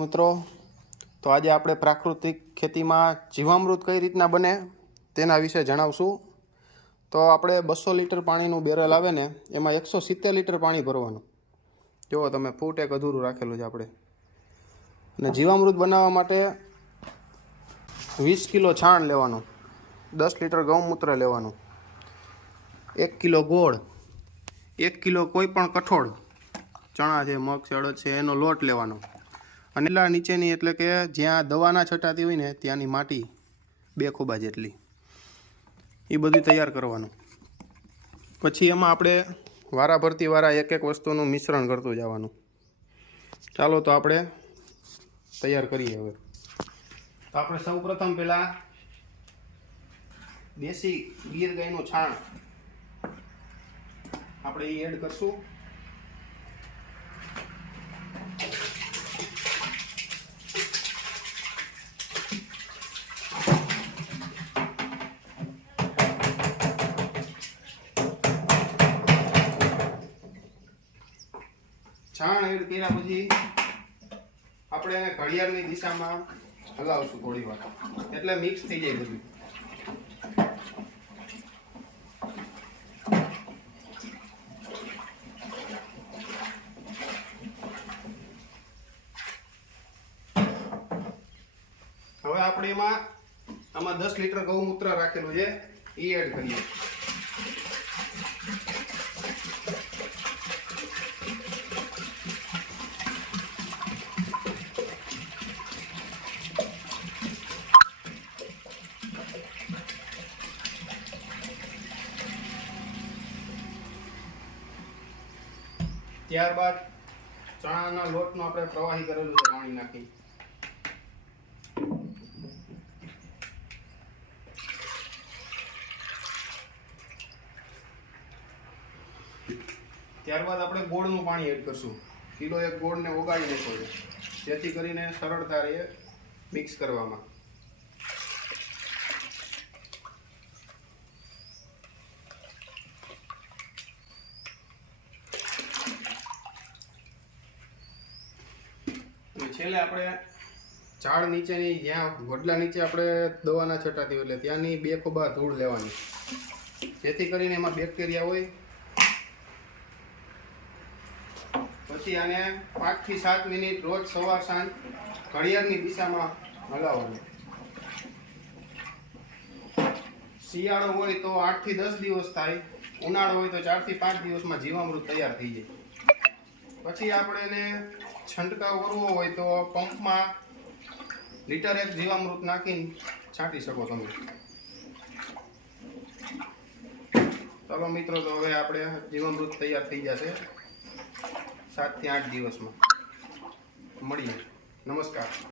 મિત્રો, તો આજે આપણે પ્રાકૃતિક ખેતીમાં જીવામૃત કઈ રીતના બને તેના વિશે જણાવશું. તો આપણે 200 લીટર પાણીનું બેરલ આવે ને એમાં 170 લીટર પાણી ભરવાનું. જુઓ તમે, ફૂટ એક અધૂરું રાખેલું છે આપણે. અને જીવામૃત બનાવવા માટે 20 કિલો છાણ લેવાનું, 10 લીટર ગૌમૂત્ર લેવાનું, 1 કિલો ગોળ, 1 કિલો કોઈ પણ કઠોળ, ચણા છે, મગ છે, અડદ છે, એનો લોટ લેવાનો. અને એટલા નીચેની એટલે કે જ્યાં દવા ના છટાતી હોય ને ત્યાંની માટી 2 ખોબા જેટલી, એ બધું તૈયાર કરવાનું. પછી એમાં આપણે વારા ભરતી વારા એક એક વસ્તુનું મિશ્રણ કરતું જવાનું. ચાલો તો આપણે તૈયાર કરીએ. હવે તો આપણે સૌ પ્રથમ પહેલાં દેશી ગીર ગાયનું છાણ આપણે એ એડ કરશું. છાણ એડ કર્યા પછી આપણે એને ઘડિયાળની દિશામાં હલાવશું થોડી વાર, એટલે મિક્સ થઈ જાય બધું. હવે આપણે આમાં 10 લીટર ગૌમૂત્ર રાખેલું છે એ એડ કરીએ. ત્યારબાદ ચણાના લોટનું આપણે પ્રવાહી કરેલું છે પાણી નાખી. ત્યારબાદ આપણે ગોળનું પાણી એડ કરશું. કિલો એક ગોળને ઓગાળી નાખો છે, જેથી કરીને સરળતા રહે મિક્સ કરવામાં. છેલ્લે આપણે ઝાડ નીચેની, જ્યાં વડલા નીચે આપણે દવા ના છટાતી હોય એટલે ત્યાંની 2 ખોબા ધૂળ લેવાની, જેથી કરીને એમાં બેક્ટેરિયા હોય. પછી આને 5 થી 7 મિનિટ રોજ સવાર સાંજ ઘડિયાળની દિશામાં હલાવવાનું. શિયાળો હોય તો 8 થી 10 દિવસ થાય, ઉનાળો હોય તો 4 થી 5 દિવસમાં જીવામૃત તૈયાર થઈ જાય. પછી આપણે એને છંટકાવ કરવો હોય તો પંપમાં લીટર 1 જીવામૃત નાખીને છાંટી શકો તમે. ચાલો મિત્રો, તો હવે આપણે જીવામૃત તૈયાર થઈ જશે 7 થી 8 દિવસમાં. મળીએ. નમસ્કાર.